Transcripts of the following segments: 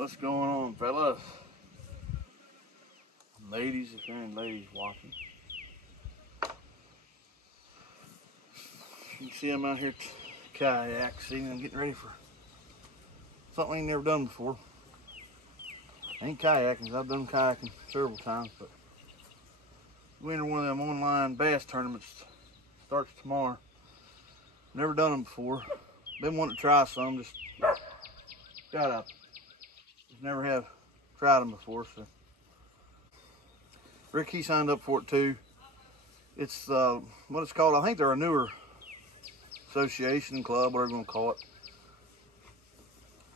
What's going on, fellas? Ladies, if there ain't ladies watching. You can see I'm out here kayaking. I'm getting ready for something I ain't never done before. Ain't kayaking, I've done kayaking several times, but we enter one of them online bass tournaments. Starts tomorrow. Never done them before. Been wanting to try some, just got up. Just never have tried them before, so. Rick, he signed up for it too. It's what it's called. I think they're a newer association, club, whatever you want to call it.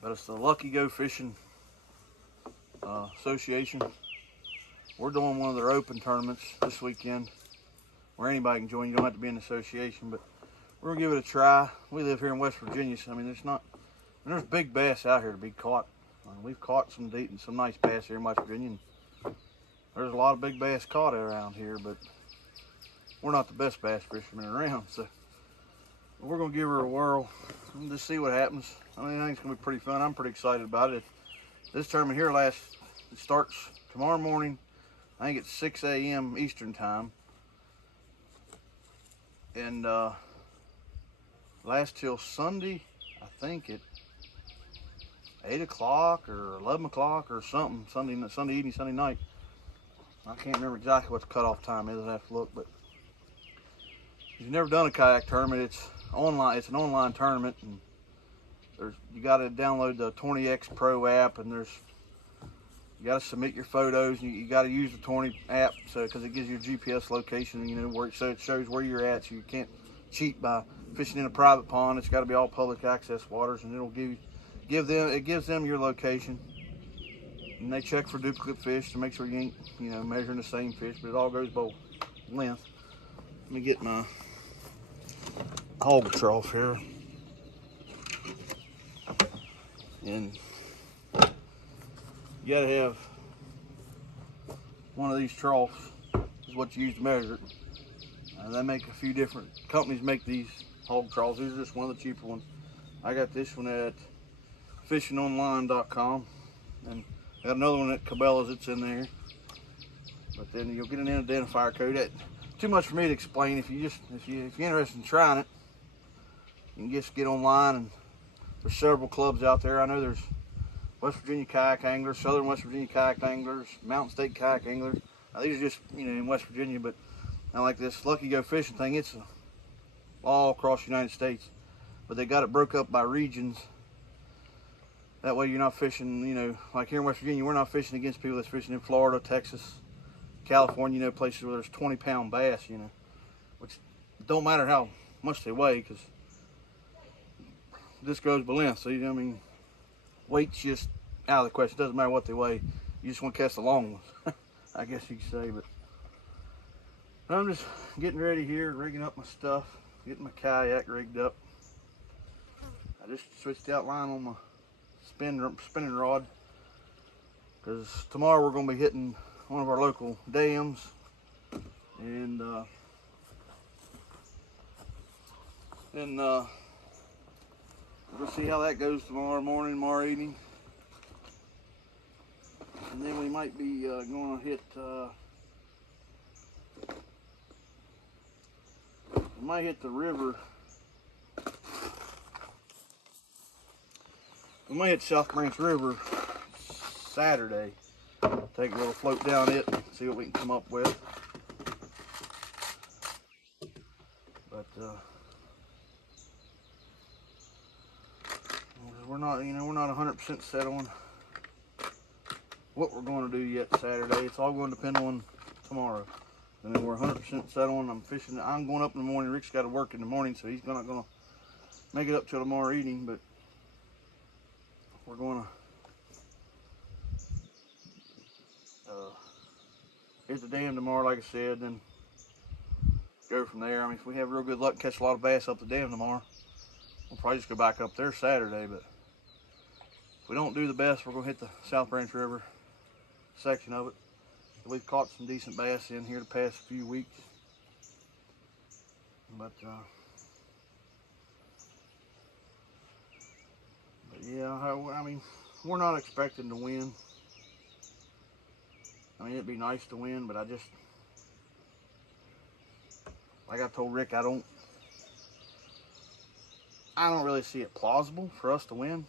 But it's the Lucky Go Fishing Association. We're doing one of their open tournaments this weekend where anybody can join. You don't have to be in the association, but we're gonna give it a try. We live here in West Virginia, so I mean, there's big bass out here to be caught. We've caught some nice bass here in West Virginia. And there's a lot of big bass caught around here, but we're not the best bass fishermen around, so we're gonna give her a whirl and just see what happens. I think it's gonna be pretty fun. I'm pretty excited about it. This tournament here it starts tomorrow morning. I think it's 6 a.m. Eastern time, and lasts till Sunday. I think at 8 o'clock or 11 o'clock or something. Sunday evening, Sunday night. I can't remember exactly what the cutoff time is. I have to look, but if you've never done a kayak tournament, it's online. It's an online tournament, and you got to download the 20X Pro app, and you got to submit your photos, and you got to use the 20 app because it gives you a GPS location, so it shows where you're at, so you can't cheat by fishing in a private pond. It's got to be all public access waters, and it gives them your location, and they check for duplicate fish to make sure you ain't measuring the same fish, but it all goes both length. Let me get my hog trough here, and you gotta have one of these troughs is what you use to measure it. They make a few different companies make these hog troughs. These are just one of the cheaper ones. I got this one at fishingonline.com, and I got another one at Cabela's. It's in there, but then you'll get an identifier code. That too much for me to explain. If you're interested in trying it, you can just get online, and there's several clubs out there. I know there's West Virginia Kayak Anglers, Southern West Virginia Kayak Anglers, Mountain State Kayak Anglers. Now, these are just in West Virginia, but I like this Lucky Go Fishing thing. It's all across the United States, but they got it broke up by regions. That way you're not fishing, like here in West Virginia, we're not fishing against people that's fishing in Florida, Texas, California, places where there's 20-pound bass, which don't matter how much they weigh, because this goes by length. So weight's just out of the question. It doesn't matter what they weigh. You just want to catch the long ones, I guess you could say. But I'm just getting ready here, rigging up my stuff, getting my kayak rigged up. I just switched out line on my spinning rod, because tomorrow we're going to be hitting one of our local dams, and we'll see how that goes tomorrow morning, tomorrow evening, and then we might be going to hit. We might hit the river. We might hit South Branch River Saturday. Take a little float down it, see what we can come up with. But we're not 100% set on what we're going to do yet Saturday. It's all going to depend on tomorrow. And then we're 100% set on. I'm going up in the morning. Rick's got to work in the morning, so he's not going to make it up till tomorrow evening. But we're going to hit the dam tomorrow, like I said, then go from there. If we have real good luck and catch a lot of bass up the dam tomorrow, we'll probably just go back up there Saturday. But if we don't do the best, we're going to hit the South Branch River section of it. We've caught some decent bass in here the past few weeks. But yeah, we're not expecting to win. I mean, it'd be nice to win, but I just, like I told Rick, I don't really see it plausible for us to win.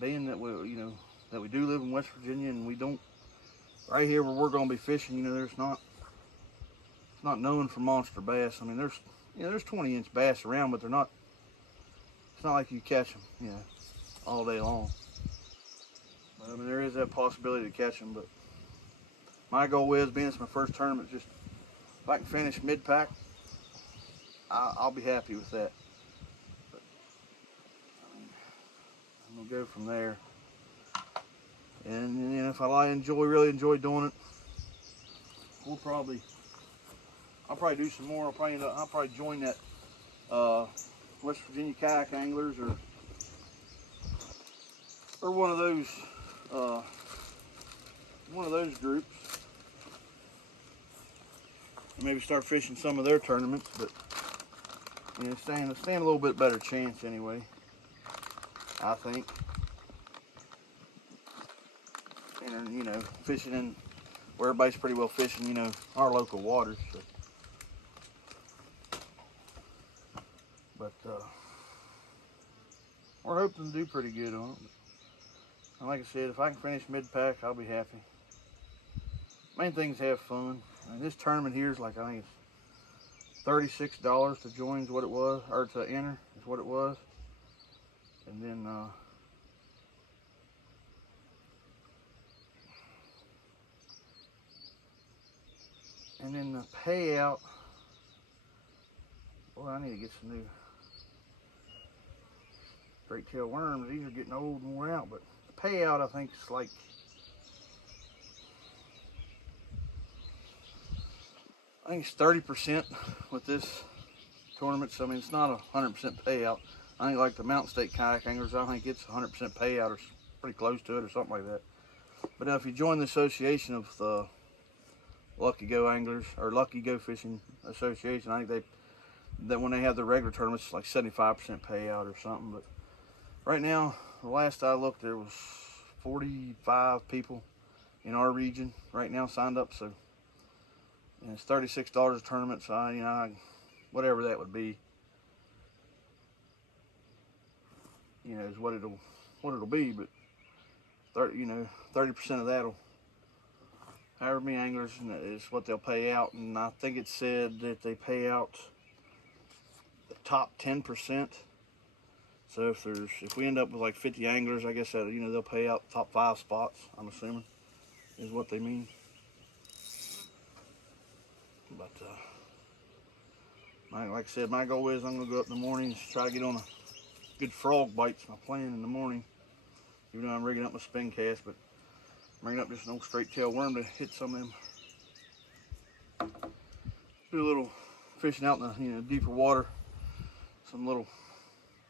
Being that that we do live in West Virginia, and we don't, right here where we're going to be fishing, it's not known for monster bass. I mean, there's 20-inch bass around, but it's not like you catch them, all day long. But I mean, there is that possibility to catch them, but my goal is, being it's my first tournament, just if I can finish mid-pack, I'll be happy with that. But, I'm going to go from there. And if I really enjoy doing it, I'll probably do some more. I'll probably join that West Virginia Kayak Anglers or one of those groups. Maybe start fishing some of their tournaments, but stand a little bit better chance anyway, I think. And fishing in where everybody's pretty well fishing, our local waters. So. But we're hoping to do pretty good on it. And like I said, if I can finish mid-pack, I'll be happy. Main thing is have fun. And this tournament here is like, I think it's $36 to join is what it was, or to enter is what it was. And then the payout, boy, I need to get some new straight tail worms. These are getting old and worn out, but the payout, I think, is like, I think it's 30% with this tournament. So I mean, it's not a 100% payout. I think like the Mountain State Kayak Anglers, I think it's 100% payout or pretty close to it or something like that. But if you join the association of the Lucky Go Anglers or Lucky Go Fishing Association, I think that when they have their regular tournaments, it's like 75% payout or something. But right now, the last I looked, there was 45 people in our region right now signed up. So and it's $36 a tournament. So whatever that would be, is what it'll be. But 30% of that'll, however many anglers, is what they'll pay out. And I think it said that they pay out the top 10%. So if we end up with like 50 anglers, I guess that they'll pay out the top 5 spots, I'm assuming, is what they mean. But like I said, my goal is I'm gonna go up in the morning and try to get on a good frog bite. It's my plan in the morning. Even though I'm rigging up my spin cast, but I'm rigging up just an old straight tail worm to hit some of them. Do a little fishing out in the deeper water, some little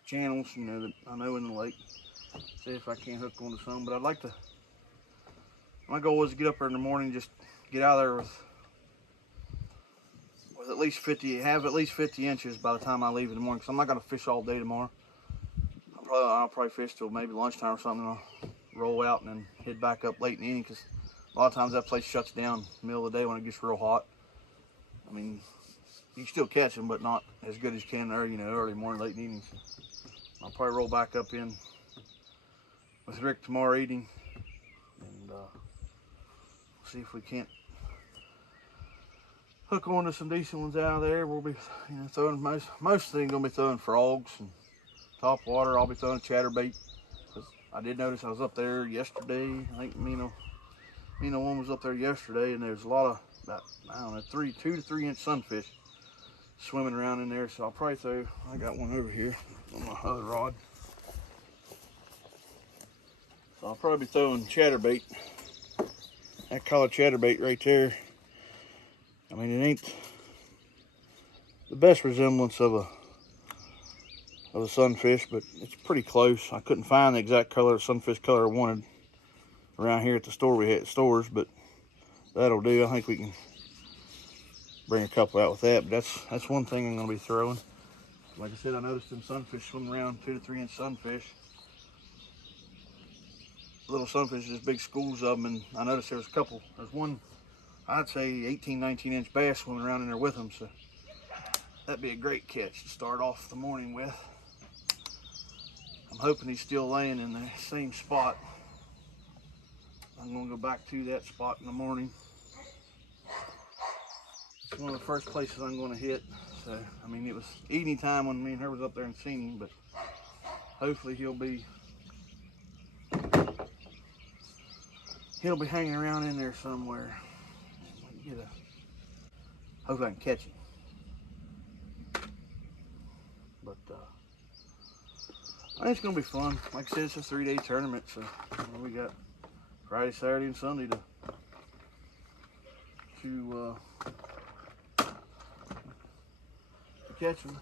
channels that I know in the lake. See if I can't hook onto some. But I'd like to. My goal is to get up there in the morning, just get out of there with at least 50, have at least 50 inches by the time I leave in the morning. Because I'm not gonna fish all day tomorrow. I'll probably fish till maybe lunchtime or something. I'll roll out and then head back up late in the evening, because a lot of times that place shuts down in the middle of the day when it gets real hot. I mean, you can still catch them, but not as good as you can there, early morning, late in the evening. So I'll probably roll back up in with Rick tomorrow evening and see if we can't hook onto some decent ones out of there. We'll be throwing most of the thing gonna be throwing frogs and top water. I'll be throwing chatterbait, because I did notice I was up there yesterday. I think Mino one was up there yesterday, and there's a lot of about, I don't know, 2 to 3 inch sunfish swimming around in there. So I'll probably throw, I got one over here on my other rod. So I'll probably be throwing chatterbait. That color chatterbait right there. I mean, it ain't the best resemblance of a sunfish, but it's pretty close. I couldn't find the exact color, sunfish color I wanted around here at the store. We had stores, but that'll do. I think we can bring a couple out with that. But that's one thing I'm going to be throwing. Like I said, I noticed them sunfish swimming around, 2 to 3 inch sunfish. little sunfish, just big schools of them. And I noticed there was a couple. There's one, I'd say 18, 19-inch bass swimming around in there with them. So that'd be a great catch to start off the morning with. I'm hoping he's still laying in the same spot. I'm gonna go back to that spot in the morning. It's one of the first places I'm gonna hit. So, I mean, it was evening time when me and her was up there and seen him, but hopefully he'll be hanging around in there somewhere. Hopefully I can catch him. But I think it's gonna be fun. Like I said, it's a 3-day tournament, so we got Friday, Saturday, and Sunday to catch them.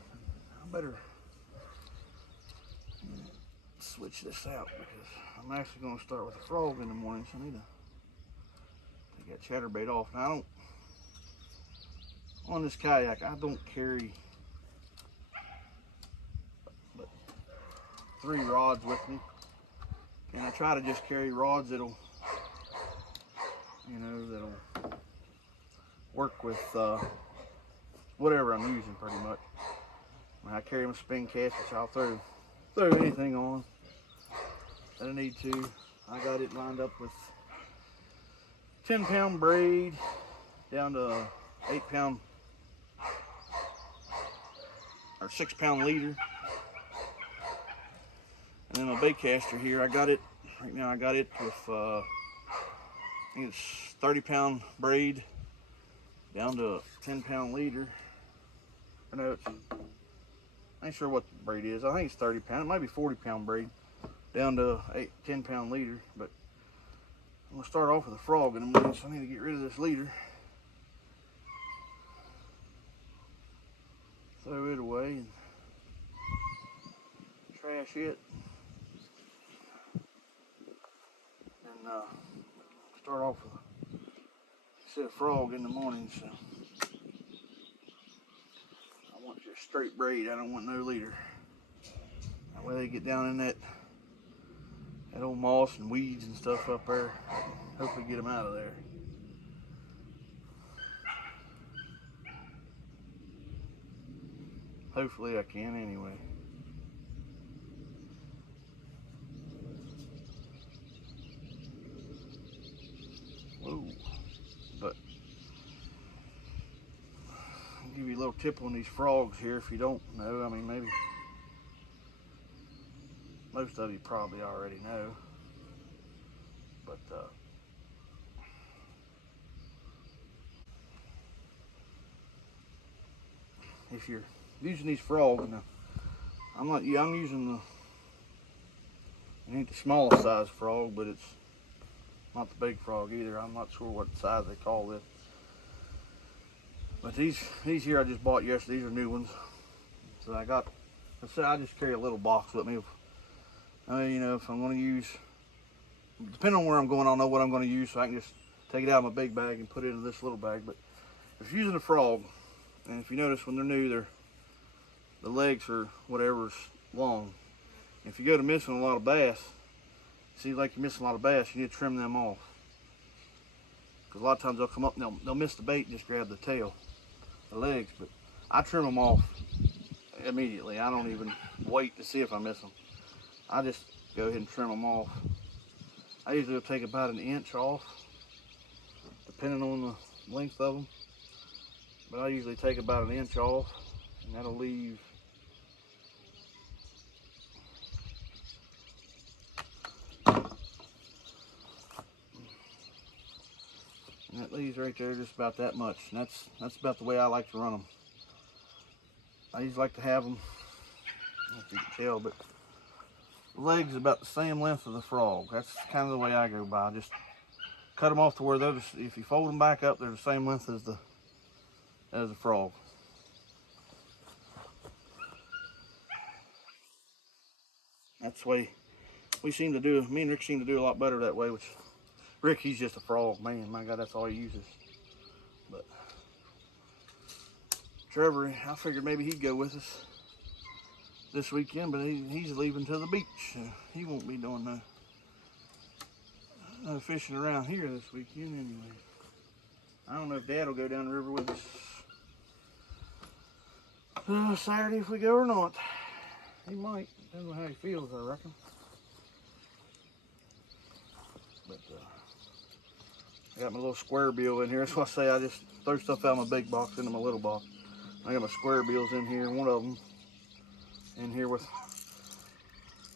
I better switch this out because I'm actually going to start with a frog in the morning, so I need to take that chatterbait off. Now, I don't, on this kayak, I don't carry but 3 rods with me, and I try to just carry rods that'll, that'll work with whatever I'm using pretty much. When I carry my spin cast, which I'll throw anything on that I need to. I got it lined up with 10-pound braid down to 8-pound or 6-pound leader. And then my bait caster here, I got it right now. I got it with I think it's 30-pound braid down to 10-pound leader. I know I ain't sure what the braid is. I think it's 30-pound. It might be 40-pound braid down to 10-pound leader. But I'm gonna start off with a frog in a minute, so I need to get rid of this leader. Throw it away and trash it. And start off with a frog in the morning. So I want just straight braid. I don't want no leader. That way they get down in that old moss and weeds and stuff up there. Hopefully get them out of there. Hopefully I can anyway. Whoa. But I'll give you a little tip on these frogs here if you don't know. I mean, maybe most of you probably already know. But if you're using these frogs, now I'm using it ain't the smallest size frog, but it's not the big frog either. I'm not sure what size they call this. But these here I just bought yesterday. These are new ones. So I just carry a little box with me. If I'm going to use, depending on where I'm going, I'll know what I'm going to use, so I can just take it out of my big bag and put it into this little bag. But if you're using a frog, and if you notice when they're new, the legs or whatever's long. If you go to missing a lot of bass, it seems like you're missing a lot of bass, you need to trim them off. Because a lot of times they'll come up and they'll miss the bait and just grab the tail, the legs. But I trim them off immediately. I don't even wait to see if I miss them. I just go ahead and trim them off. I usually will take about an inch off, depending on the length of them. But I usually take about an inch off, and that'll leave right there just about that much. And that's about the way I like to run them. I usually like to have them, I don't know if you can tell, but the legs about the same length of the frog. That's kind of the way I go by. Just cut them off to where if you fold them back up, they're the same length as the frog. That's the way we seem to do. Me and Rick seem to do a lot better that way. Which Rick, he's just a frog, man. My God, that's all he uses. But Trevor, I figured maybe he'd go with us this weekend, but he's leaving to the beach. So he won't be doing fishing around here this weekend anyway. I don't know if Dad will go down the river with us Saturday if we go or not. He might. Depends on how he feels, I reckon. But I got my little square bill in here. That's why I say I just throw stuff out of my big box into my little box. I got my square bills in here, one of them in here with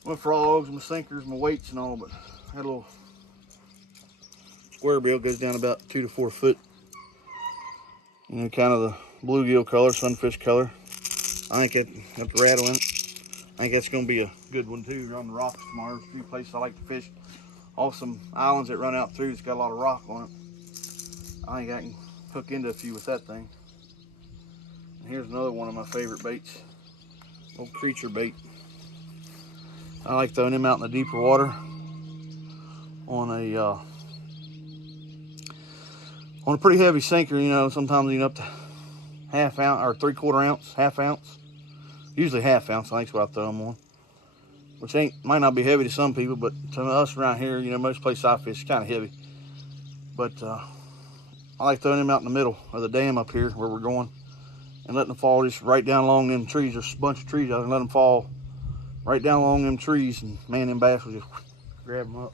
my frogs, my sinkers, my weights and all, but I got a little square bill, goes down about 2 to 4 foot. You know, kind of the bluegill color, sunfish color. I think it got the rattle in it. I think that's going to be a good one too. On the rocks tomorrow. There's a few places I like to fish. Off some islands that run out through. It's got a lot of rock on it. I think I can hook into a few with that thing. And here's another one of my favorite baits. Old creature bait. I like throwing them out in the deeper water on a pretty heavy sinker. You know, sometimes even up to half ounce or 3/4 ounce, half ounce. Usually half ounce, I think is what I throw them on. Which might not be heavy to some people, but to us around here, you know, most places I fish is kind of heavy. But I like throwing them out in the middle of the dam up here where we're going and letting them fall just right down along them trees. There's a bunch of trees out there and let them fall right down along them trees, and man, them bass will just grab them up.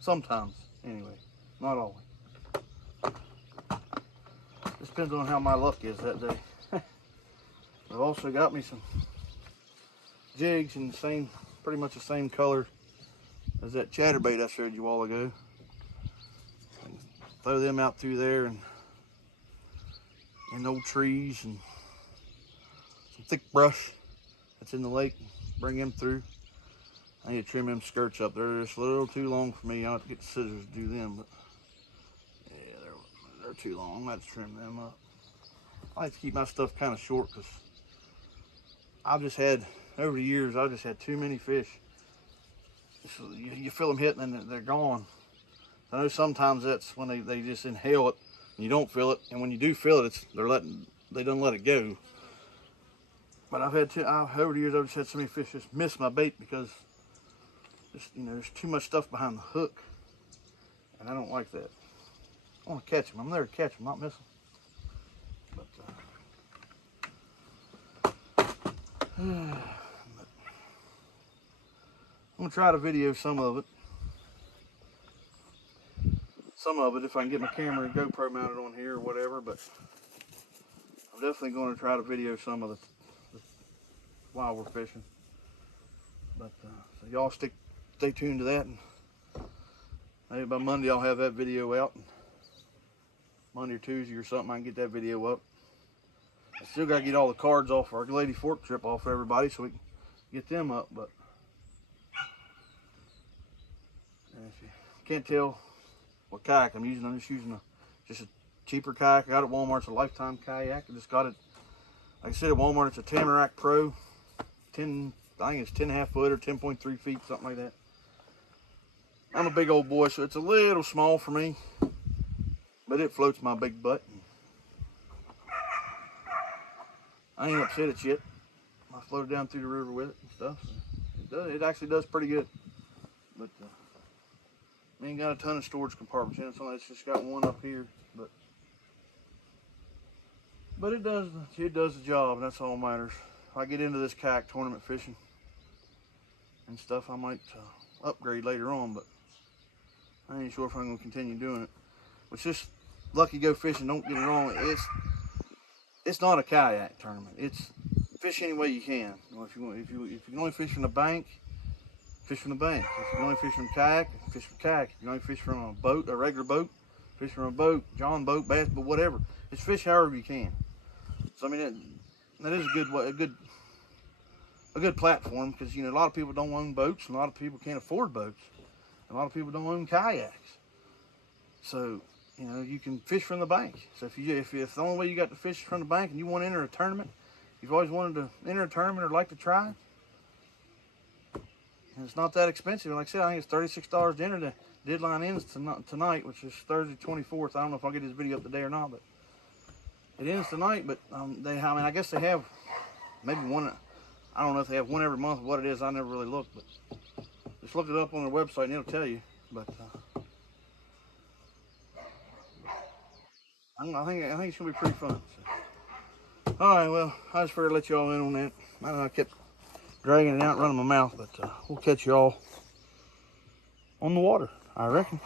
Sometimes, anyway, not always. Just depends on how my luck is that day. I've also got me some jigs in the same, pretty much the same color as that chatterbait I showed you a while ago. And throw them out through there and in old trees and some thick brush that's in the lake. Bring them through. I need to trim them skirts up. They're just a little too long for me. I'll have to get the scissors to do them, but yeah, they're too long. I'm gonna have to trim them up. I like to keep my stuff kind of short because I've just had, over the years, I've just had too many fish. So you feel them hitting and they're gone. I know sometimes that's when they just inhale it and you don't feel it, and when you do feel it, they don't let it go. But over the years, I've just had so many fish just miss my bait because you know, there's too much stuff behind the hook, and I don't like that. I want to catch them. I'm there to catch them, not miss them. But I'm gonna try to video some of it. Some of it, if I can get my camera and GoPro mounted on here or whatever. But I'm definitely going to try to video some of the while we're fishing. But so y'all stay tuned to that, and maybe by Monday I'll have that video out. Monday or Tuesday or something, I can get that video up. I still got to get all the cards off our Lady Fork trip off for everybody so we can get them up. But if you can't tell what kayak I'm using, I'm just using just a cheaper kayak I got at Walmart. It's a Lifetime kayak. I just got it, like I said, at Walmart. It's a Tamarack Pro. I think it's 10.5 foot or 10.3 feet, something like that. I'm a big old boy, so it's a little small for me, but it floats my big butt. I ain't upset it yet. I floated down through the river with it and stuff. So it actually does pretty good. But I ain't got a ton of storage compartments in it. It's just got one up here. But it does the job, and that's all that matters. If I get into this kayak tournament fishing and stuff, I might upgrade later on, but I ain't sure if I'm going to continue doing it. It's just Lucky Go Fishing, don't get it wrong. It's not a kayak tournament. It's fish any way you can. If you can only fish from the bank, fish from the bank. If you can only fish from kayak, fish from kayak. If you can only fish from a boat, a regular boat, fish from a boat, John boat, bass boat, whatever. Just fish however you can. So I mean, that is a good platform, because you know a lot of people don't own boats, and a lot of people can't afford boats, and a lot of people don't own kayaks. So you know, you can fish from the bank. So if the only way you got to fish from the bank and you want to enter a tournament, you've always wanted to enter a tournament or like to try, and it's not that expensive. Like I said, I think it's $36 to enter. The deadline ends tonight, which is Thursday 24th. I don't know if I'll get this video up today or not, but it ends tonight. But I guess they have maybe one. I don't know if they have one every month, what it is. I never really looked, but just look it up on their website and it'll tell you. But I think it's gonna be pretty fun. So. All right, well, I just figured to let y'all in on that. I know I kept dragging it out, running my mouth, but we'll catch y'all on the water, I reckon.